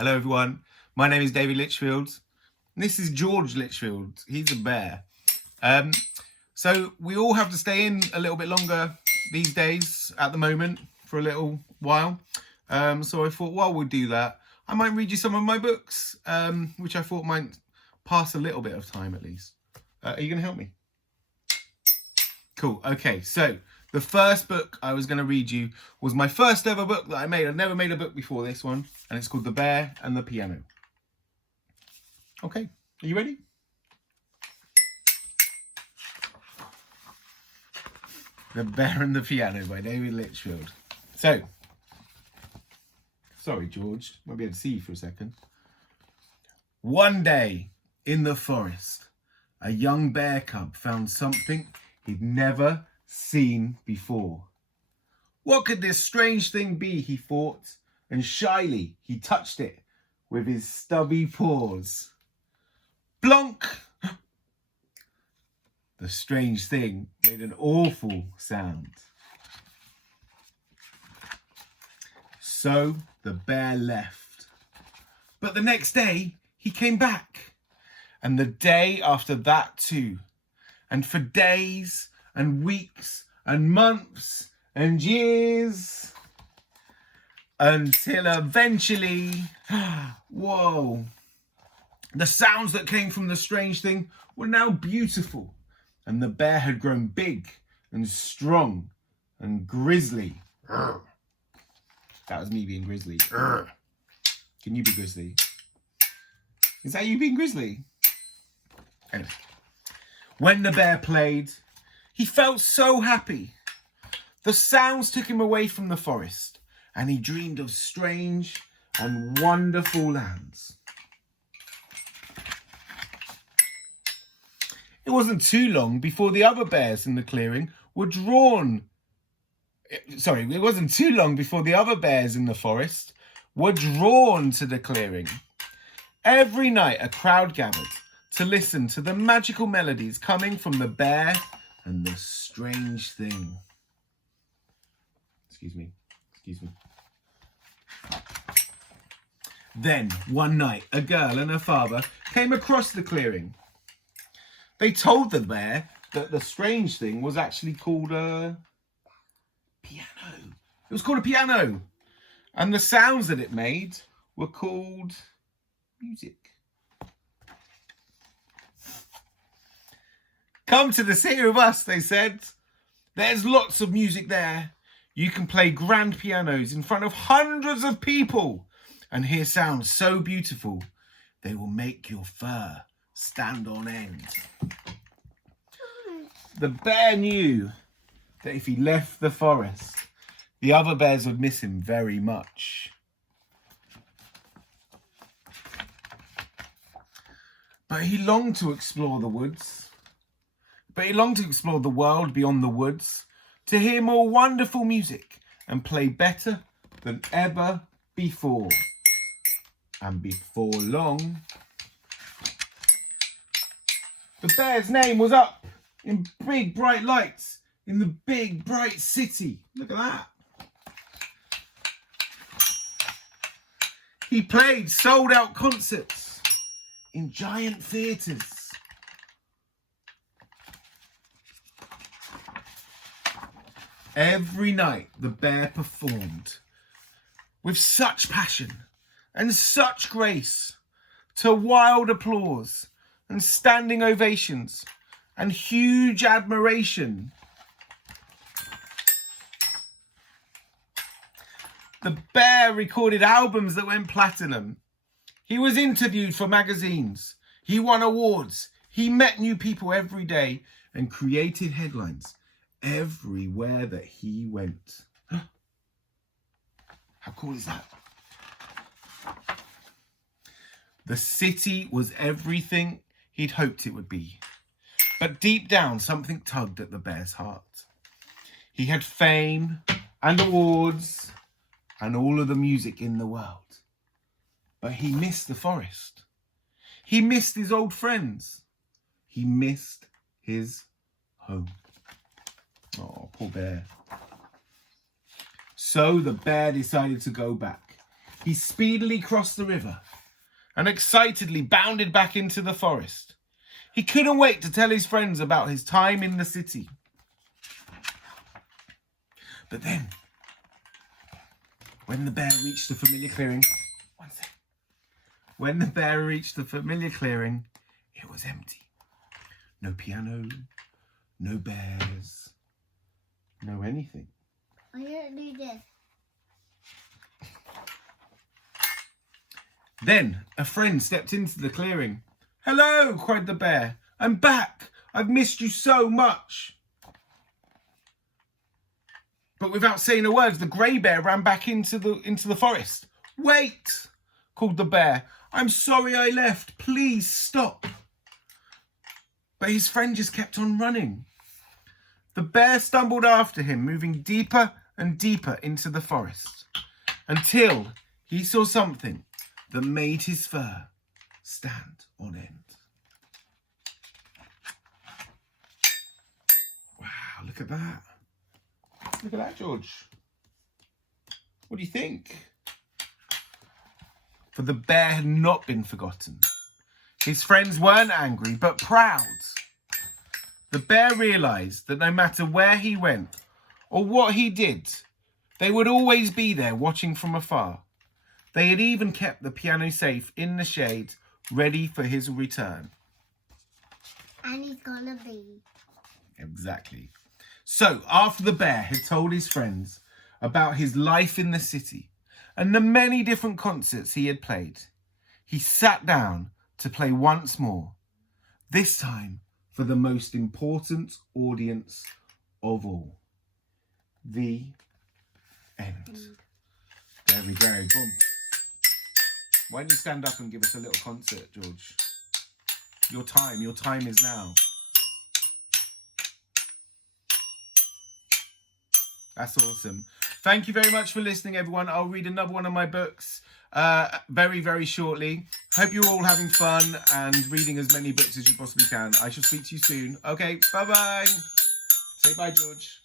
Hello everyone, my name is David Litchfield. This is George Litchfield, he's a bear. So we all have to stay in a little bit longer these days at the moment for a little while. So I thought while we'll do that, I might read you some of my books, which I thought might pass a little bit of time at least. Are you going to help me? Cool, okay, so the first book I was going to read you was my first ever book that I made. I've never made a book before this one, and it's called The Bear and the Piano. Okay, are you ready? The Bear and the Piano by David Litchfield. So, sorry George, won't be able to see you for a second. One day in the forest, a young bear cub found something he'd never seen before. What could this strange thing be, he thought, and shyly he touched it with his stubby paws. Plonk! The strange thing made an awful sound. So the bear left. But the next day he came back, and the day after that too, and for days and weeks and months and years, until eventually, whoa, the sounds that came from the strange thing were now beautiful, and the bear had grown big and strong and grizzly. That was me being grizzly. Can you be grizzly? Is that you being grizzly? Anyway, when the bear played, he felt so happy. The sounds took him away from the forest, and he dreamed of strange and wonderful lands. It wasn't too long before the other bears in the clearing were drawn. It wasn't too long before the other bears in the forest were drawn to the clearing. Every night a crowd gathered to listen to the magical melodies coming from the bear and the strange thing. Excuse me. Then, one night, a girl and her father came across the clearing. They told the bear that the strange thing was actually called a piano. It was called a piano. And the sounds that it made were called music. Come to the city with us, they said. There's lots of music there. You can play grand pianos in front of hundreds of people and hear sounds so beautiful they will make your fur stand on end. The bear knew that if he left the forest, the other bears would miss him very much. But he longed to explore the woods. But he longed to explore the world beyond the woods, to hear more wonderful music and play better than ever before. And before long, the bear's name was up in big bright lights in the big bright city. Look at that. He played sold out concerts in giant theatres. Every night the bear performed with such passion and such grace, to wild applause and standing ovations and huge admiration. The bear recorded albums that went platinum. He was interviewed for magazines. He won awards. He met new people every day and created headlines everywhere that he went. How cool is that? The city was everything he'd hoped it would be. But deep down, something tugged at the bear's heart. He had fame and awards and all of the music in the world. But he missed the forest. He missed his old friends. He missed his home. Oh, poor bear. So the bear decided to go back. he speedily crossed the river and excitedly bounded back into the forest. He couldn't wait to tell his friends about his time in the city. But then, when the bear reached the familiar clearing, When the bear reached the familiar clearing, it was empty. No piano, no bears, no anything. I'm going to do this. Then a friend stepped into the clearing. "Hello," cried the bear. "I'm back. I've missed you so much." But without saying a word, the grey bear ran back into the forest. "Wait," called the bear. "I'm sorry I left. Please stop." But his friend just kept on running. The bear stumbled after him, moving deeper and deeper into the forest, until he saw something that made his fur stand on end. Wow, look at that. Look at that, George. What do you think? For the bear had not been forgotten. His friends weren't angry, but proud. The bear realised that no matter where he went or what he did, they would always be there watching from afar. They had even kept the piano safe in the shade, ready for his return. And he's gonna be. Exactly. So, after the bear had told his friends about his life in the city and the many different concerts he had played, he sat down to play once more, this time for the most important audience of all. The end. There we go. Go on. Why don't you stand up and give us a little concert, George? Your time is now. That's awesome. Thank you very much for listening, everyone. I'll read another one of my books very, very shortly. Hope you're all having fun and reading as many books as you possibly can. I shall speak to you soon. Okay, bye-bye. Say bye, George.